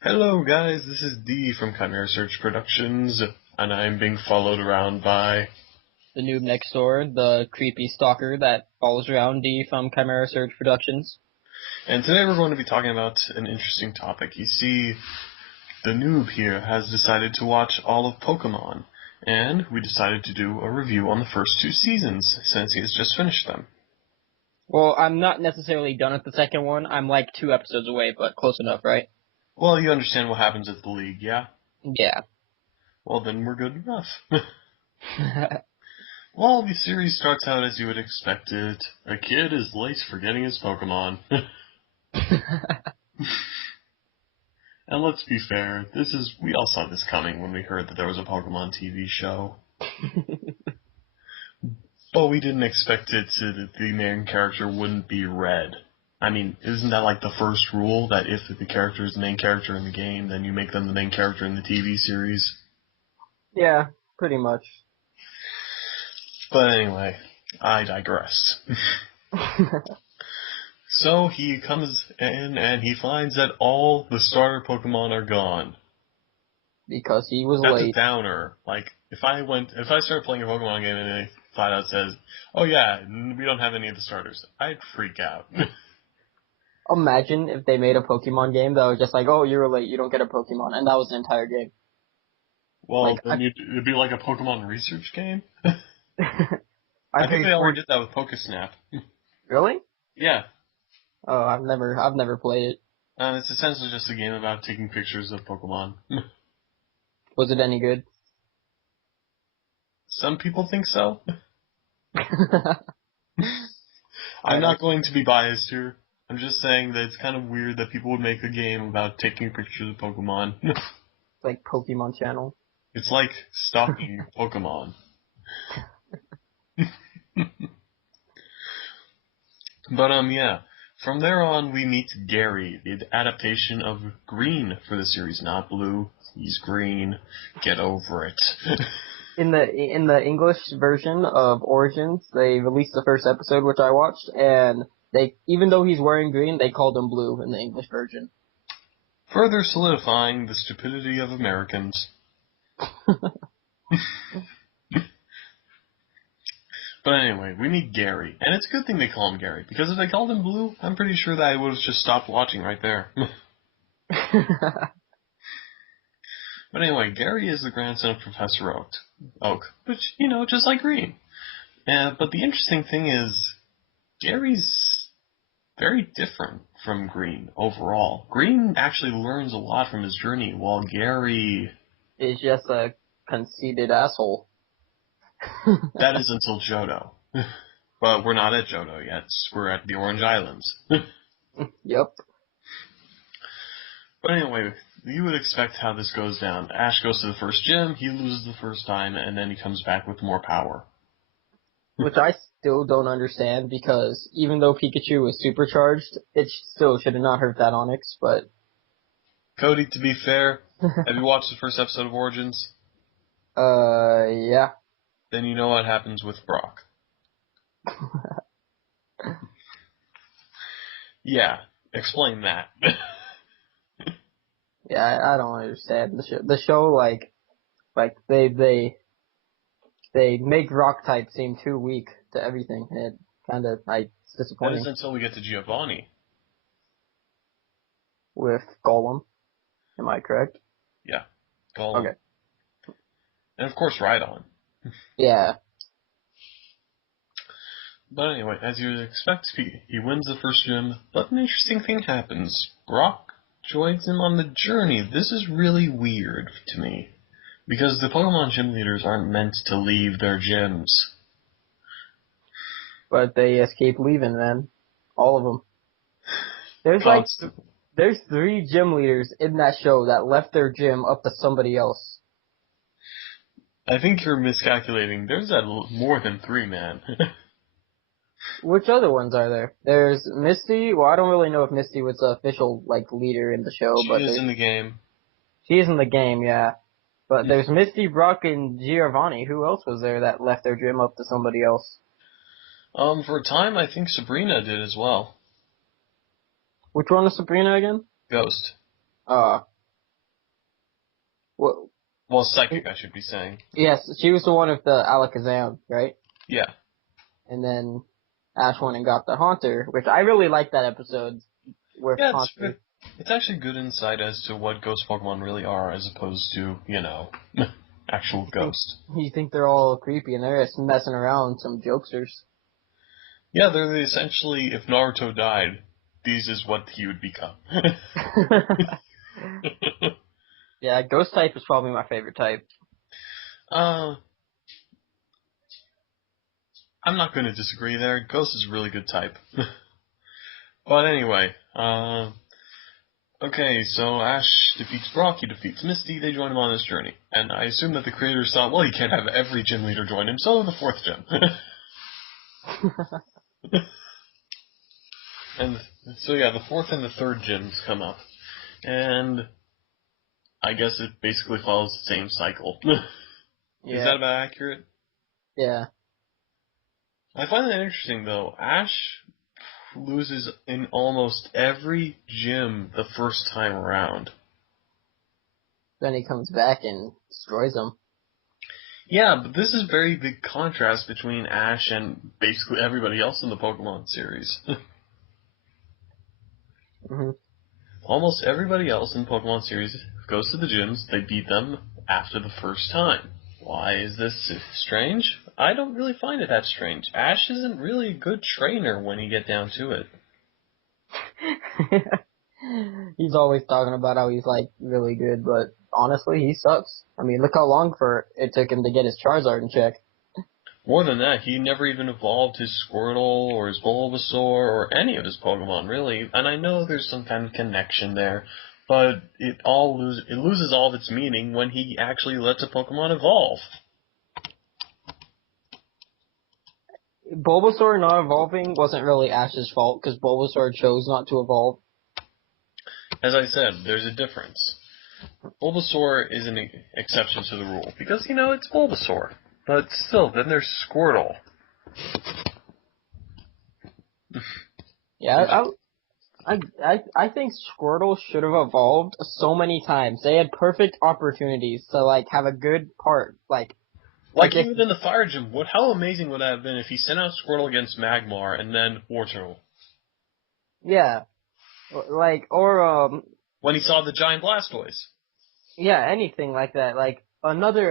Hello guys, this is D from Chimera Search Productions, and I'm being followed around by... The noob next door, the creepy stalker that follows around D from Chimera Surge Productions. And today we're going to be talking about an interesting topic. You see, the noob here has decided to watch all of Pokemon, and we decided to do a review on the first two seasons, since he has just finished them. Well, I'm not necessarily done with the second one. I'm like 2 episodes away, but close enough, right? Well, you understand what happens at the League, yeah? Yeah. Well, then we're good enough. Well, the series starts out as you would expect it. A kid is late for getting his Pokemon. And let's be fair, we all saw this coming when we heard that there was a Pokemon TV show. But we didn't expect that the main character wouldn't be red. I mean, isn't that like the first rule, that if the character is the main character in the game, then you make them the main character in the TV series? Yeah, pretty much. But anyway, I digress. So he comes in and he finds that all the starter Pokemon are gone. Because he was That's a late. downer. Like, if I started playing a Pokemon game and it flat out says, "Oh yeah, we don't have any of the starters," I'd freak out. Imagine if they made a Pokemon game that was just like, oh, you were late, you don't get a Pokemon, and that was the entire game. Well, Like, then it'd be like a Pokemon research game. I I think paid they already 40. did that with Pokesnap. Really? Yeah, Oh, I've never played it. it's essentially just a game about taking pictures of Pokemon. Was it any good? Some people think so. I I'm not going to be biased here. I'm just saying that it's kind of weird that people would make a game about taking pictures of Pokemon. like Pokemon Channel. It's like stalking Pokemon. But yeah. From there on, we meet Gary, the adaptation of Green for the series, not Blue. He's green. Get over it. In the English version of Origins, they released the first episode, which I watched, and they, even though he's wearing green, they called him blue in the English version. Further solidifying the stupidity of Americans. But anyway, we meet Gary, and it's a good thing they call him Gary, because if they called him Blue, I'm pretty sure that I would have just stopped watching right there. But anyway, Gary is the grandson of Professor Oak, which, just like Green. But the interesting thing is, Gary's very different from Green overall. Green actually learns a lot from his journey, while Gary... is just a conceited asshole. That is until Johto. But we're not at Johto yet. We're at the Orange Islands. Yep. But anyway, you would expect how this goes down. Ash goes to the first gym, he loses the first time, and then he comes back with more power. Which I still don't understand, because even though Pikachu was supercharged, it still should have not hurt that Onix, but... Cody, to be fair, have you watched the first episode of Origins? Yeah. Then you know what happens with Brock. Yeah, explain that. Yeah, I don't understand the show. Like they make rock type seem too weak to everything. And it kind of, it's That is disappointing until we get to Giovanni. with Golem. Am I correct? Yeah, Golem. Okay. And of course Rhydon. Yeah. But anyway, as you would expect, he wins the first gym, but an interesting thing happens. Brock joins him on the journey. This is really weird to me, because the Pokemon gym leaders aren't meant to leave their gyms. But they just keep leaving, man. All of them. Constantly. There's 3 gym leaders in that show that left their gym up to somebody else. I think you're miscalculating. There's more than 3, man. Which other ones are there? There's Misty. Well, I don't really know if Misty was the official, leader in the show, She but is in the game. she is in the game, yeah. But there's Misty, Brock, and Giovanni. Who else was there that left their gym up to somebody else? For a time, I think Sabrina did as well. Which one is Sabrina again? Ghost. Uh, Well, Well, psychic, I should be saying. yes, she was the one with the Alakazam, right? Yeah. And then Ash went and got the Haunter, which I really like that episode with Yeah, Haunter. it's actually good insight as to what ghost Pokemon really are, as opposed to, actual ghosts. You think they're all creepy and they're just messing around, some jokesters. Yeah, they're essentially, if Naruto died, this is what he would become. Yeah, ghost type is probably my favorite type. uh, I'm not going to disagree there. Ghost is a really good type. But anyway, okay, so Ash defeats Brock, he defeats Misty, they join him on this journey. And I assume that the creators thought, well, he can't have every gym leader join him, so the fourth gym. And so yeah, the fourth and the third gyms come up. And I guess it basically follows the same cycle. Yeah. Is that about accurate? Yeah. I find that interesting, though. Ash loses in almost every gym the first time around. Then he comes back and destroys them. Yeah, but this is a very big contrast between Ash and basically everybody else in the Pokemon series. Mm-hmm. Almost everybody else in the Pokemon series goes to the gyms, they beat them after the first time. Why is this strange? I don't really find it that strange. Ash isn't really a good trainer when you get down to it. He's always talking about how he's like really good, but honestly, he sucks. I mean, look how long it took him to get his Charizard in check. More than that, he never even evolved his Squirtle or his Bulbasaur or any of his Pokemon, really. And I know there's some kind of connection there, but it loses all of its meaning when he actually lets a Pokemon evolve. Bulbasaur not evolving wasn't really Ash's fault because Bulbasaur chose not to evolve. As I said, there's a difference. Bulbasaur is an exception to the rule because, it's Bulbasaur. But still, then there's Squirtle. Yeah, I think Squirtle should have evolved so many times. They had perfect opportunities to like have a good part. Like even in the Fire Gym, how amazing would that have been if he sent out Squirtle against Magmar and then Wartortle? Yeah, When he saw the giant Blastoise. yeah, anything like that. Like another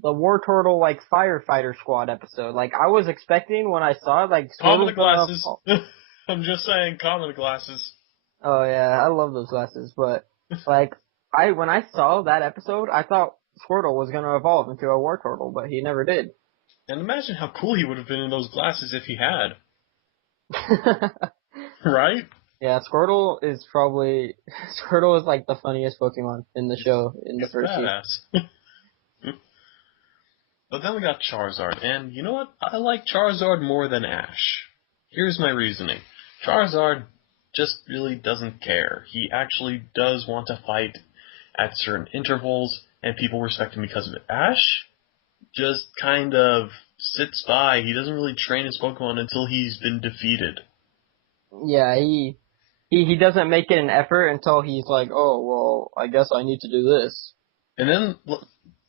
the War Turtle like firefighter squad episode. Like I was expecting when I saw it, like Common Squirtle's gonna. glasses. I'm just saying, common glasses. Oh yeah, I love those glasses. But like when I saw that episode, I thought Squirtle was gonna evolve into a War Turtle, but he never did. And imagine how cool he would have been in those glasses if he had. Right? Yeah, Squirtle is like the funniest Pokemon in the show in the first season. Badass. But then we got Charizard, and you know what? I like Charizard more than Ash. Here's my reasoning. Charizard just really doesn't care. He actually does want to fight at certain intervals, and people respect him because of it. Ash just kind of sits by. He doesn't really train his Pokemon until he's been defeated. Yeah, he doesn't make it an effort until he's like, oh well, I guess I need to do this. And then,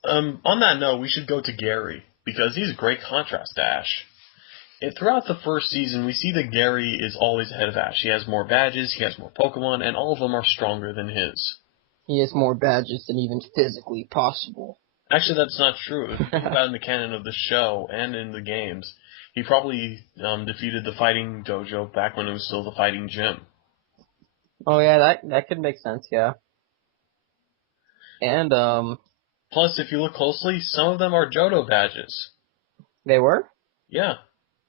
on that note, we should go to Gary, because he's a great contrast to Ash. Throughout the first season, we see that Gary is always ahead of Ash. He has more badges, he has more Pokemon, and all of them are stronger than his. He has more badges than even physically possible. Actually, that's not true. If you think about it in the canon of the show and in the games, he probably defeated the Fighting Dojo back when it was still the Fighting Gym. Oh yeah, that could make sense, yeah. And Plus, if you look closely, some of them are Johto badges. they were? Yeah.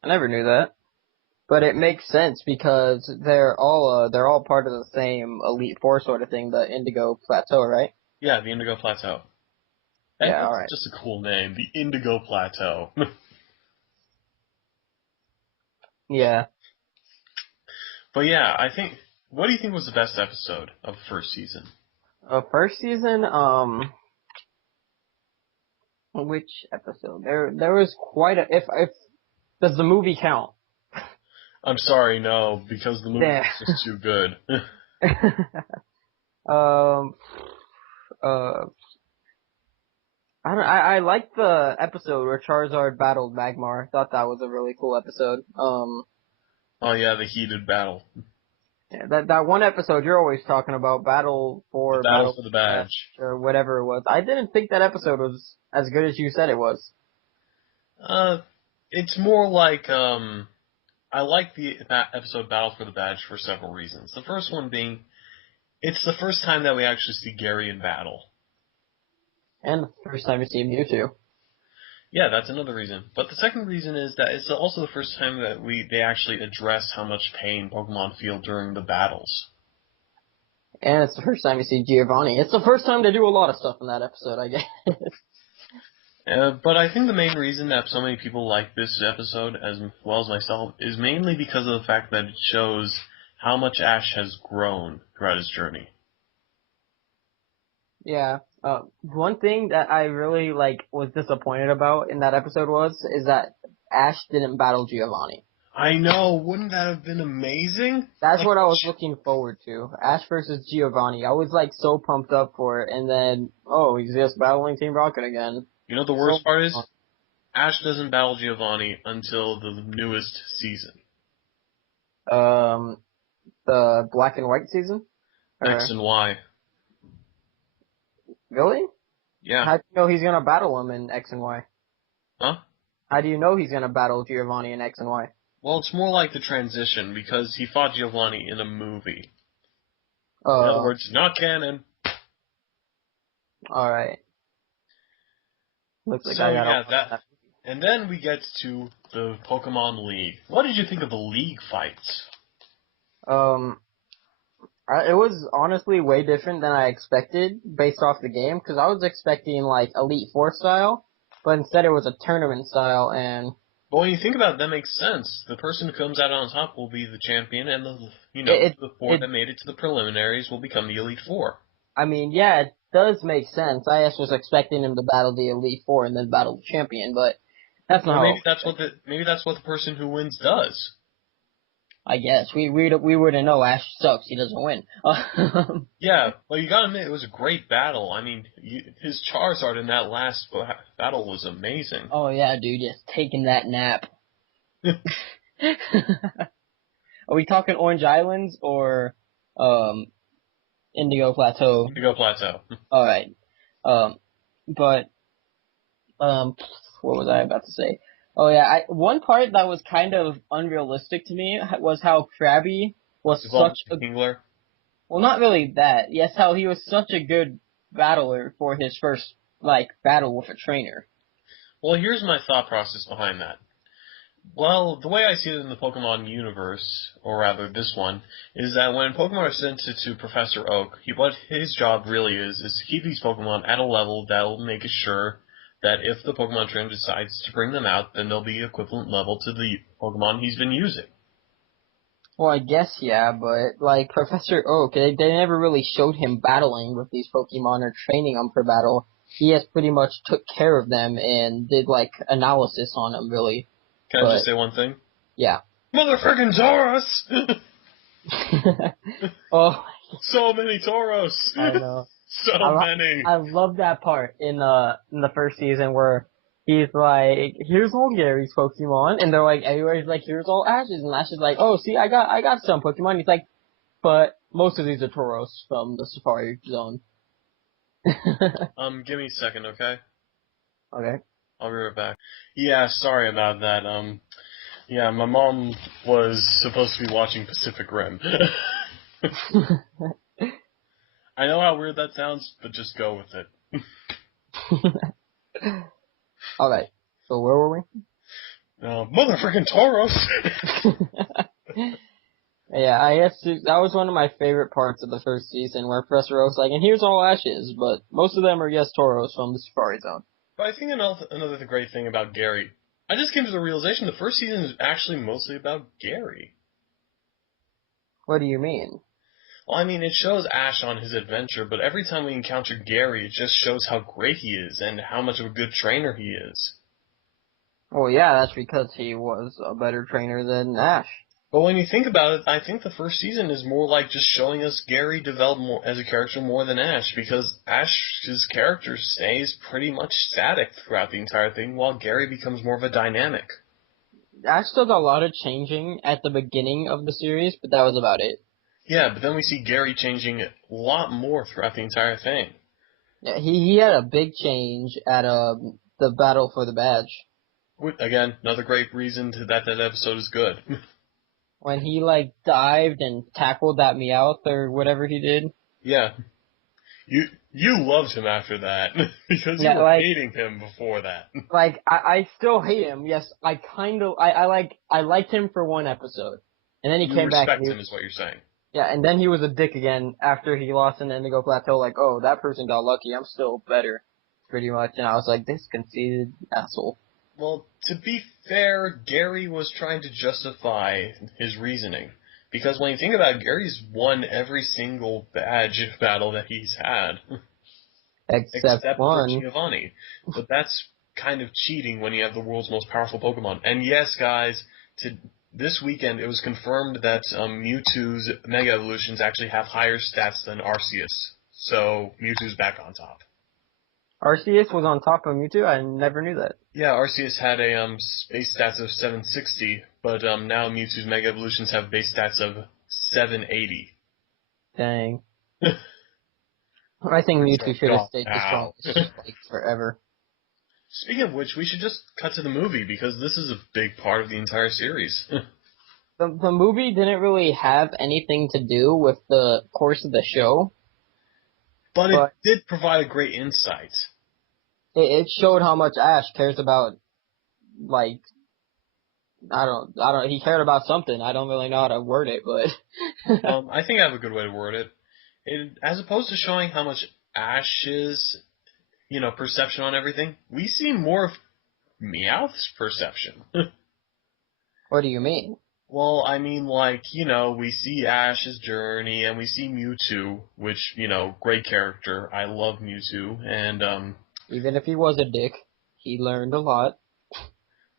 I never knew that. But it makes sense because they're all part of the same Elite Four sort of thing, the Indigo Plateau, right? Yeah, the Indigo Plateau. And Yeah, that's alright. just a cool name, the Indigo Plateau. Yeah. But yeah, what do you think was the best episode of the first season? First season, which episode? There was quite a, if, does the movie count? I'm sorry, no, because the movie was just too good. um, I liked the episode where Charizard battled Magmar. I thought that was a really cool episode. Oh yeah, the heated battle. Yeah, that one episode you're always talking about, The battle Battle for the Badge, badge. or whatever it was. I didn't think that episode was as good as you said it was. Uh, it's more like, I like that episode Battle for the Badge for several reasons. The first one being, it's the first time that we actually see Gary in battle. And the first time you see Mewtwo. Yeah, that's another reason. But the second reason is that it's also the first time that they actually address how much pain Pokemon feel during the battles. And it's the first time you see Giovanni. It's the first time they do a lot of stuff in that episode, I guess. But I think the main reason that so many people like this episode, as well as myself, is mainly because of the fact that it shows how much Ash has grown throughout his journey. Yeah. One thing that I really was disappointed about in that episode is that Ash didn't battle Giovanni. I know, wouldn't that have been amazing? That's what I was looking forward to. Ash versus Giovanni. I was so pumped up for it, and then he's just battling Team Rocket again. You know the worst part is? Ash doesn't battle Giovanni until the newest season. The Black and White season? X and Y. Really? Yeah. How do you know he's gonna battle him in X and Y? Huh? How do you know he's gonna battle Giovanni in X and Y? Well, it's more like the transition, because he fought Giovanni in a movie. In other words, not canon. Alright. Looks like So, I got yeah, that. And then we get to the Pokemon League. What did you think of the League fights? It was honestly way different than I expected based off the game, because I was expecting Elite Four style, but instead it was a tournament style, and Well, when you think about it, that makes sense. The person who comes out on top will be the champion, and the four that made it to the preliminaries will become the Elite Four. I mean, yeah, it does make sense. I just was expecting him to battle the Elite Four and then battle the champion, but that's not. Maybe that's what the person who wins does. I guess we wouldn't know. Ash sucks. He doesn't win. Yeah, well, you gotta admit, it was a great battle. I mean, his Charizard in that last battle was amazing. Oh yeah, dude, just taking that nap. Are we talking Orange Islands or Indigo Plateau? Indigo Plateau. All right. But what was I about to say? Oh yeah, one part that was kind of unrealistic to me was how Krabby was such a Kingler. Well, not really that. Yes, how he was such a good battler for his first battle with a trainer. Well, here's my thought process behind that. Well, the way I see it in the Pokemon universe, or rather this one, is that when Pokemon are sent to Professor Oak, what his job really is to keep these Pokemon at a level that will make it sure that if the Pokemon trainer decides to bring them out, then they'll be equivalent level to the Pokemon he's been using. Well, I guess, yeah, but, Professor Oak, they never really showed him battling with these Pokemon or training them for battle. He just pretty much took care of them and did, analysis on them, really. Can I just say one thing? Yeah. Motherfucking Tauros! Oh. So many Tauros! I know. So many! I love that part in the first season where he's like, here's all Gary's Pokemon, and they're everybody's here's all Ash's, and Ash is like, oh, see, I got some Pokemon. He's like, but most of these are Tauros from the Safari Zone. Give me a second, okay? Okay. I'll be right back. Yeah, sorry about that. Yeah, my mom was supposed to be watching Pacific Rim. I know how weird that sounds, but just go with it. Alright, so where were we? Motherfucking Tauros! Yeah, I guess that was one of my favorite parts of the first season, where Professor Oak's like, and here's all Ashes, but most of them are Tauros from the Safari Zone. But I think another great thing about Gary, I just came to the realization the first season is actually mostly about Gary. What do you mean? Well, I mean, it shows Ash on his adventure, but every time we encounter Gary, it just shows how great he is and how much of a good trainer he is. Well, yeah, that's because he was a better trainer than Ash. But when you think about it, I think the first season is more like just showing us Gary develop more as a character more than Ash, because Ash's character stays pretty much static throughout the entire thing, while Gary becomes more of a dynamic. I still got a lot of changing at the beginning of the series, but that was about it. Yeah, but then we see Gary changing a lot more throughout the entire thing. Yeah, he had a big change at the battle for the badge Again, another great reason that episode is good. when he like dived and tackled that Meowth or whatever he did. Yeah, you loved him after that because you Yeah, were hating him before that. I still hate him. Yes, I liked him for one episode, and then he You came back and respect him, is what you're saying. yeah, and then he was a dick again after he lost in the Indigo Plateau. Like, oh, that person got lucky. I'm still better, pretty much. And I was like, this conceited asshole. Well, to be fair, Gary was trying to justify his reasoning. Because when you think about it, Gary's won every single badge battle that he's had, Except except for one. Giovanni. But that's kind of cheating when you have the world's most powerful Pokemon. And yes, guys, this weekend it was confirmed that Mewtwo's Mega Evolutions actually have higher stats than Arceus. So Mewtwo's back on top. Arceus was on top of Mewtwo. I never knew that. Yeah, Arceus had a base stats of 760, but now Mewtwo's Mega Evolutions have base stats of 780. Dang. I think It's Mewtwo like, should have oh, stayed the wow. strongest, like, forever. Speaking of which, we should just cut to the movie, because this is a big part of the entire series. The movie didn't really have anything to do with the course of the show, But it but did provide a great insight. it showed how much Ash cares about, like, he cared about something. I don't really know how to word it, but. I think I have a good way to word it. As opposed to showing how much Ash's, perception on everything, we see more of Meowth's perception. What do you mean? Well, I mean, like, we see Ash's journey, and we see Mewtwo, which, great character. I love Mewtwo, and, Even if he was a dick, he learned a lot.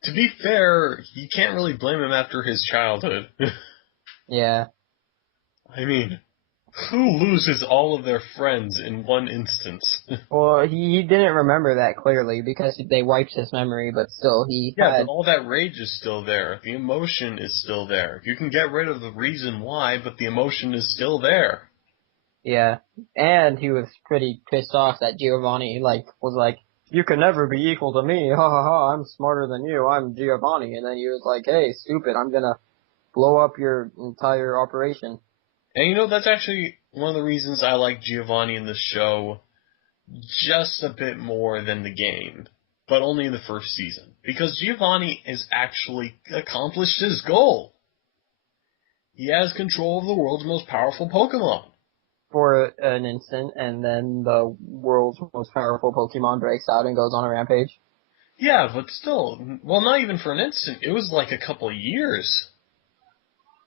to be fair, you can't really blame him after his childhood. Yeah. I mean, who loses all of their friends in one instance? Well, he didn't remember that clearly because they wiped his memory, but still, he Yeah, but had. all that rage is still there. The emotion is still there. You can get rid of the reason why, but the emotion is still there. Yeah. And he was pretty pissed off that Giovanni, was like, you can never be equal to me, ha ha ha, I'm smarter than you, I'm Giovanni. And then he was like, hey, stupid, I'm gonna blow up your entire operation. And that's actually one of the reasons I like Giovanni in the show just a bit more than the game, but only in the first season. Because Giovanni has actually accomplished his goal. He has control of the world's most powerful Pokemon. For an instant, and then the world's most powerful Pokemon breaks out and goes on a rampage. Yeah, but still, well, not even for an instant. It was like a couple of years.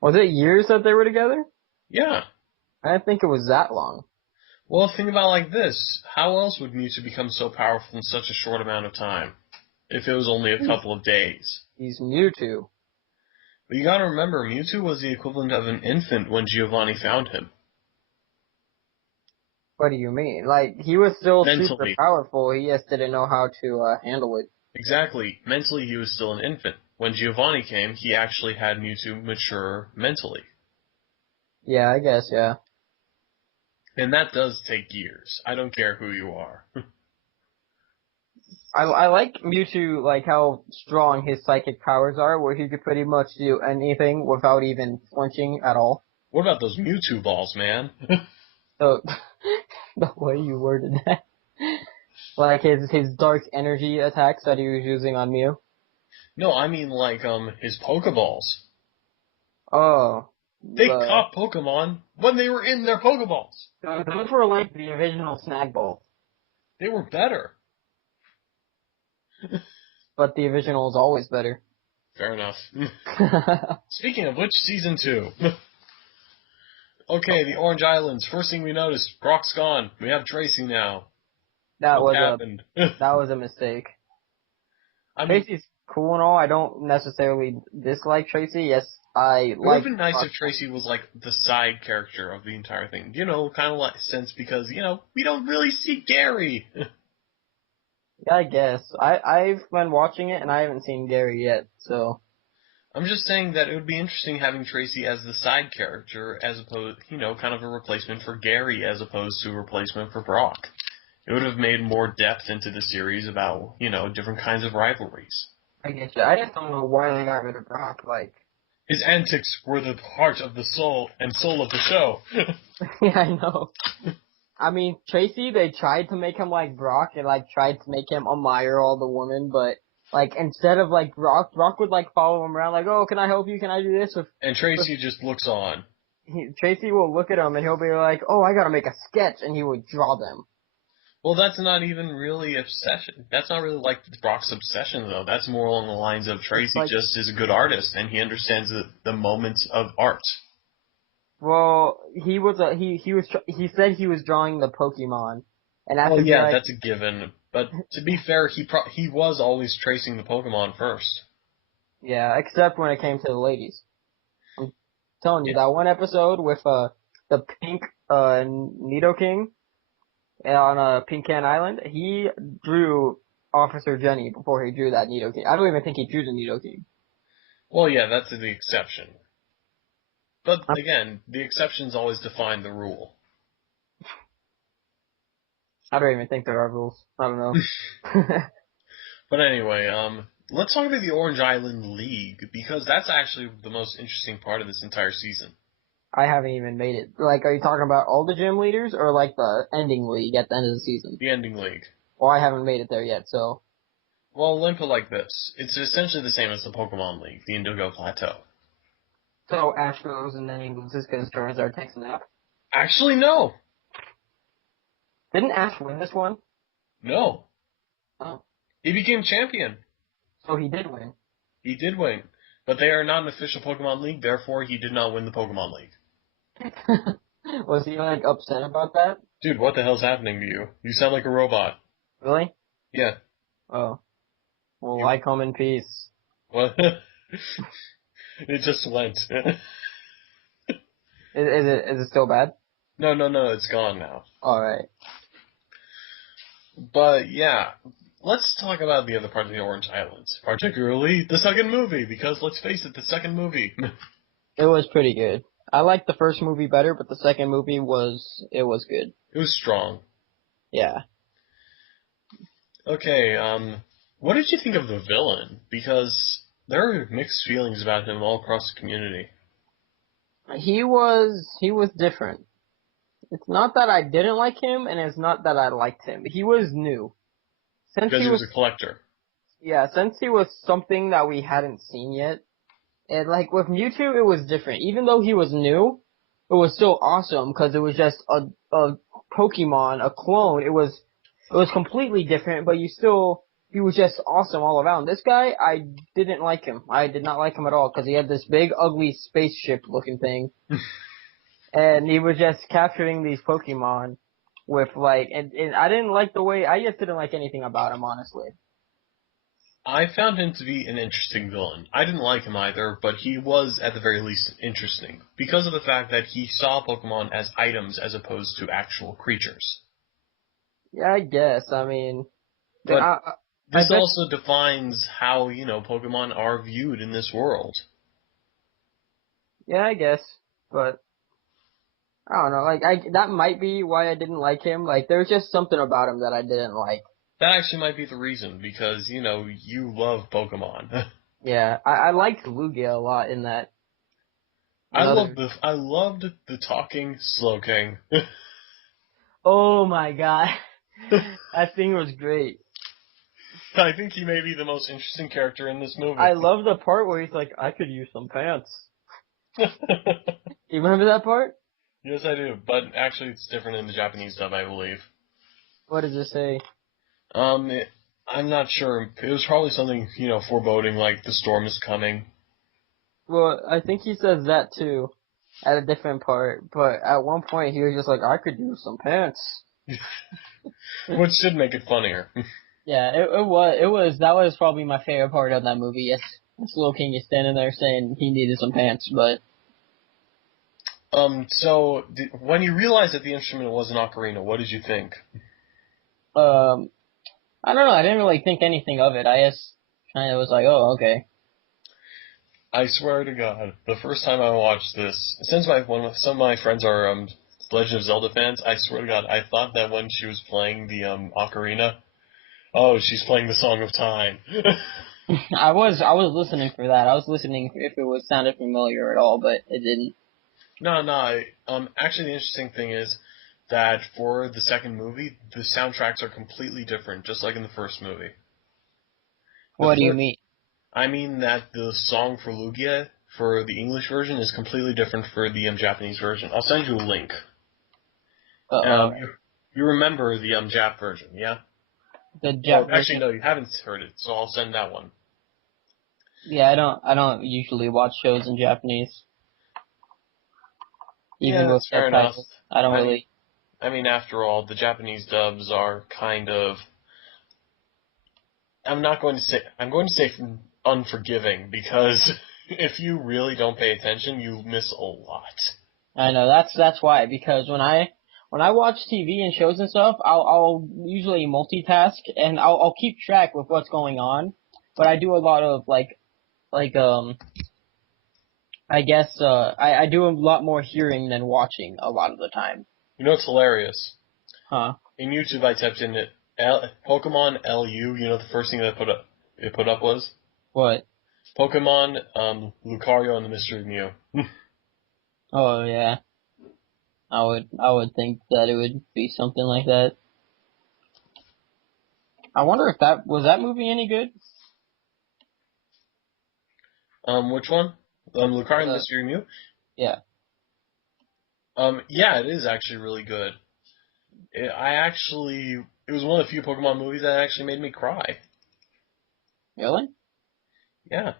Was it years that they were together? Yeah. I didn't think it was that long. Well, think about it like this. How else would Mewtwo become so powerful in such a short amount of time? If it was only a couple of days. He's Mewtwo. But you gotta remember, Mewtwo was the equivalent of an infant when Giovanni found him. What do you mean? Like, he was still super Mentally. powerful, he just didn't know how to handle it. Exactly. Mentally, he was still an infant. When Giovanni came, he actually had Mewtwo mature mentally. Yeah, I guess, yeah. And that does take years. I don't care who you are. I like Mewtwo, like how strong his psychic powers are, where he could pretty much do anything without even flinching at all. What about those Mewtwo balls, man? So, the way you worded that. Like his dark energy attacks that he was using on Mew. No, I mean like, his Pokeballs. Oh. They caught Pokemon when they were in their Pokeballs. Those were like the original Snag Balls. They were better. But the original is always better. Fair enough. Speaking of which, Season 2. Okay, the Orange Islands. First thing we noticed, Brock's gone. We have Tracy now. What happened? That was a mistake. I mean, Tracy's cool and all. I don't necessarily dislike Tracy. Yes, I It would have like been nice Brock. if Tracy was like the side character of the entire thing. Kind of like sense because we don't really see Gary. Yeah, I guess. I've been watching it and I haven't seen Gary yet, so I'm just saying that it would be interesting having Tracy as the side character as opposed, kind of a replacement for Gary as opposed to a replacement for Brock. It would have made more depth into the series about, different kinds of rivalries. I get you. I just don't know why they got rid of Brock. Like, His antics were the heart of the soul and soul of the show. yeah, I know. I mean, Tracy, they tried to make him like Brock and like tried to make him admire all the women, but like instead of like Brock would like follow him around like, oh, can I help you? Can I do this? And With Tracy just looks on. Tracy will look at him and he'll be like, oh, I gotta make a sketch, and he would draw them. Well, that's not even really obsession. That's not really like Brock's obsession, though. That's more along the lines of It's Tracy like, just is a good artist, and he understands the moments of art. well, he said he was drawing the Pokemon, and Well, after be yeah, like, that's a given. But to be fair, he was always tracing the Pokemon first. yeah, except when it came to the ladies. I'm telling you, Yeah. that one episode with the pink Nidoking on Pink Can Island, he drew Officer Jenny before he drew that Nidoking. I don't even think he drew the Nidoking. Well, yeah, that's the exception. But again, the exceptions always define the rule. I don't even think there are rules. I don't know. But anyway, let's talk about the Orange Island League because that's actually the most interesting part of this entire season. I haven't even made it. Like, are you talking about all the gym leaders or like the ending league at the end of the season? The ending league. Well, I haven't made it there yet, so. Well, let me put it like this. It's essentially the same as the Pokemon League, the Indigo Plateau. So Ash goes and then he loses because Charizard takes a nap. Actually, no. Didn't Ash win this one? No. Oh. He became champion. So he did win. He did win. But they are not an official Pokemon League, therefore he did not win the Pokemon League. Was he like upset about that? Dude, what the hell's happening to you? You sound like a robot. Really? Yeah. Oh. Well, You, I come in peace. what? It just went. Is it still bad? No, it's gone now. Alright. But yeah, let's talk about the other part of the Orange Islands, particularly the second movie, because let's face it, the second movie. It was pretty good. I liked the first movie better, but the second movie was good. It was strong. Yeah. Okay, what did you think of the villain? Because there are mixed feelings about him all across the community. He was different. It's not that I didn't like him, and it's not that I liked him. He was new. Because he was a collector. Yeah, since he was something that we hadn't seen yet, and like with Mewtwo, it was different. Even though he was new, it was still awesome because it was just a Pokemon, a clone. It was completely different, but he was just awesome all around. This guy, I didn't like him. I did not like him at all because he had this big, ugly spaceship looking thing, and he was just capturing these Pokemon with like, and I didn't like the way. I just didn't like anything about him, honestly. I found him to be an interesting villain. I didn't like him either, but he was, at the very least, interesting. Because of the fact that he saw Pokemon as items as opposed to actual creatures. Yeah, I guess. I mean, But I this bet. also defines how, Pokemon are viewed in this world. Yeah, I guess. But I don't know. Like, that might be why I didn't like him. Like, there's just something about him that I didn't like. That actually might be the reason, because, you love Pokemon. Yeah, I liked Lugia a lot in that. I Another. loved the talking Slowking. Oh my god, that thing was great. I think he may be the most interesting character in this movie. I love the part where he's like, "I could use some pants." You remember that part? Yes, I do, but actually it's different in the Japanese dub, I believe. What does it say? I'm not sure. It was probably something, foreboding, like the storm is coming. Well, I think he says that too, at a different part. But at one point, he was just like, "I could use some pants." Which should make it funnier. Yeah, it was. That was probably my favorite part of that movie. Yes. Slow King is standing there saying he needed some pants, but When you realized that the instrument was an ocarina, what did you think? um, I don't know. I didn't really think anything of it. I just kind of was like, oh, okay. I swear to God, the first time I watched this, since some of my friends are Legend of Zelda fans, I swear to God, I thought that when she was playing the ocarina, oh, she's playing the Song of Time. I was listening for that. I was listening if it was sounded familiar at all, but it didn't. No. Actually, the interesting thing is that for the second movie, the soundtracks are completely different, just like in the first movie. The What do you first, mean? I mean that the song for Lugia for the English version is completely different for the Japanese version. I'll send you a link. Uh, You remember the Jap version, yeah? the Oh, Jap actually, version. no, you haven't heard it, so I'll send that one. Yeah, I don't usually watch shows in Japanese, Yeah, even with that's fair enough. subtitles. I don't I mean, really. After all, the Japanese dubs are kind of. I'm going to say unforgiving because if you really don't pay attention, you miss a lot. I know that's why because when I watch TV and shows and stuff, I'll usually multitask and I'll keep track with what's going on, but I do a lot of like I guess I do a lot more hearing than watching a lot of the time. You know what's hilarious? Huh? In YouTube, I typed in Pokemon LU. You know the first thing that it put up was What? Pokemon Lucario and the Mystery Mew. Oh yeah. I would think that it would be something like that. I wonder if that movie any good? Which one? Lucario and the The Mystery Mew. Yeah. Yeah, it is actually really good. It was one of the few Pokemon movies that actually made me cry. Really? Yeah.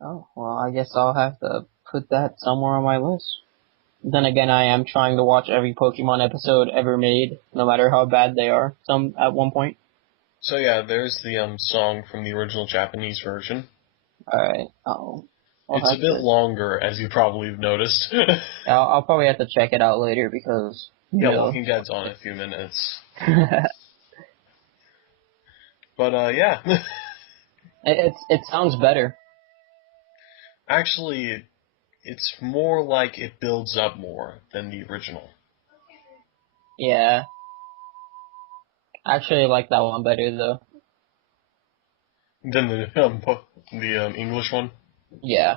Oh, well, I guess I'll have to put that somewhere on my list. Then again, I am trying to watch every Pokemon episode ever made, no matter how bad they are. Some at one point. So yeah, there's the song from the original Japanese version. Alright, I'll It's a have bit to. longer, as you probably have noticed. I'll probably have to check it out later because, Yeah, you know. Walking Dead's on in a few minutes. But yeah, it sounds better. actually, it's more like it builds up more than the original. Yeah. Actually, I like that one better though. Than the English one. Yeah.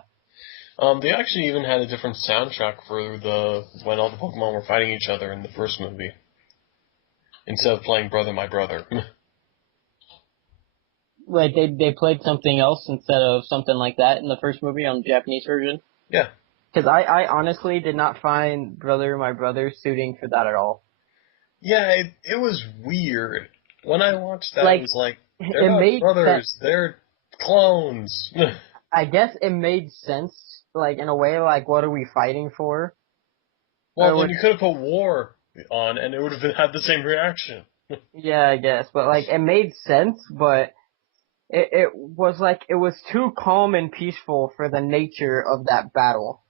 They actually even had a different soundtrack for the when all the Pokemon were fighting each other in the first movie, instead of playing Brother My Brother. Like they played something else instead of something like that in the first movie on the Japanese version. Yeah. Because I honestly did not find Brother My Brother suiting for that at all. Yeah, it was weird. When I watched that, it Like was like, they're it not made sense. brothers, they're clones. I guess it made sense, like in a way, like what are we fighting for? Well, Or then what? you could have put war on, and it would have had the same reaction. Yeah, I guess, but like it made sense, but it was like it was too calm and peaceful for the nature of that battle.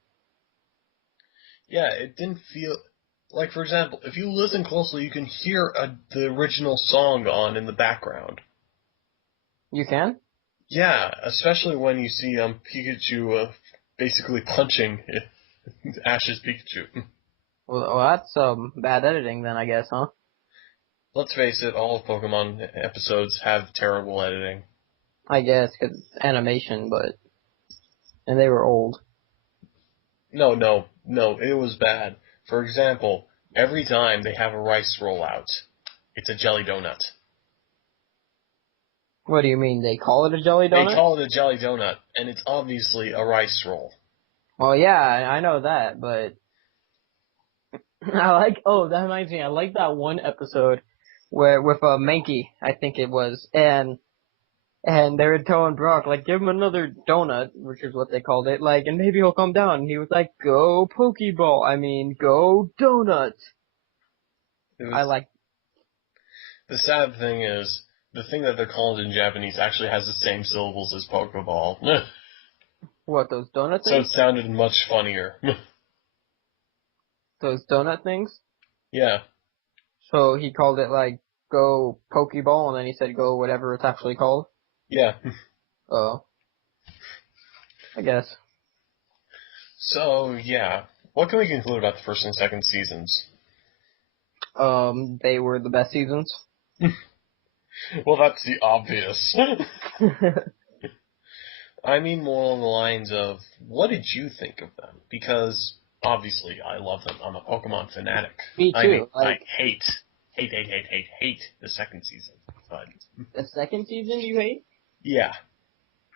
Yeah, it didn't feel like, for example, if you listen closely, you can hear the original song on in the background. You can? Yeah, especially when you see Pikachu basically punching Ash's Pikachu. Well, that's bad editing then, I guess, huh? Let's face it, all of Pokemon episodes have terrible editing. I guess because it's animation, but and they were old. No, it was bad. For example, every time they have a rice roll out, it's a jelly donut. What do you mean? They call it a jelly They donut? call it a jelly donut, and it's obviously a rice roll. Well, yeah, I know that, but I like. Oh, that reminds me. I like that one episode where with Mankey, I think it was, and they were telling Brock like, give him another donut, which is what they called it, like, and maybe he'll come down. And he was like, go Pokeball. I mean, go donut. It I was like. the sad thing is the thing that they're called in Japanese actually has the same syllables as Pokeball. What, those donut So it things? sounded much funnier. Those donut things? Yeah, So he called it like go Pokeball, and then he said go whatever it's actually called. yeah. Oh, I guess. So, yeah. What can we conclude about the first and second seasons? They were the best seasons. Well, that's the obvious. I mean more along the lines of, what did you think of them? Because, obviously, I love them. I'm a Pokemon fanatic. Me I mean, too. I Like hate the second season. But, the second season, you hate yeah.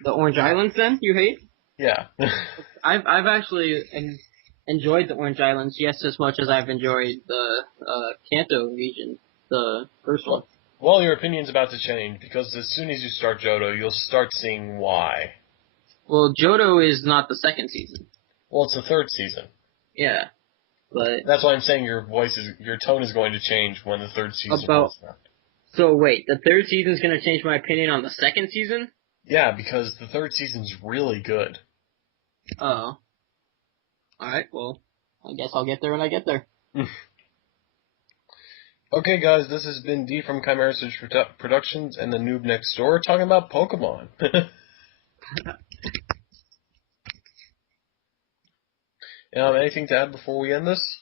the Orange Islands. Then you hate. Yeah. I've actually enjoyed the Orange Islands just as much as I've enjoyed the Kanto region, the first one. Well, your opinion's about to change, because as soon as you start Johto, you'll start seeing why. Well, Johto is not the second season. Well, it's the third season. Yeah, but That's why I'm saying your tone is going to change when the third season about rolls around. so wait, the third season's gonna change my opinion on the second season? Yeah, because the third season's really good. Oh, all right. Well, I guess I'll get there when I get there. Okay, guys, this has been D from Chimera Search Productions and the Noob Next Door talking about Pokemon. Anything to add before we end this?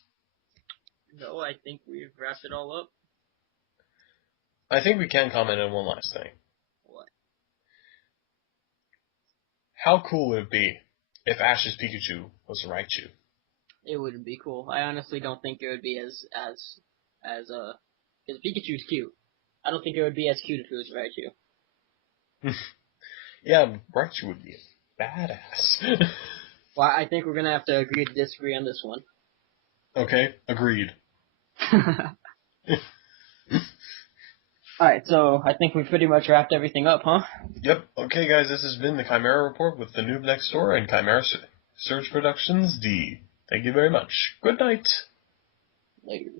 No, I think we've wrapped it all up. I think we can comment on one last thing. What? How cool would it be if Ash's Pikachu was a Raichu? It would be cool. I honestly don't think it would be as because Pikachu's cute. I don't think it would be as cute if it was Raichu. Yeah, Raichu would be a badass. Well, I think we're gonna have to agree to disagree on this one. Okay, agreed. Alright, so I think we pretty much wrapped everything up, huh? Yep. Okay, guys, this has been the Chimera Report with the Noob Next Door and Chimera Search Productions D. Thank you very much. Good night. Later.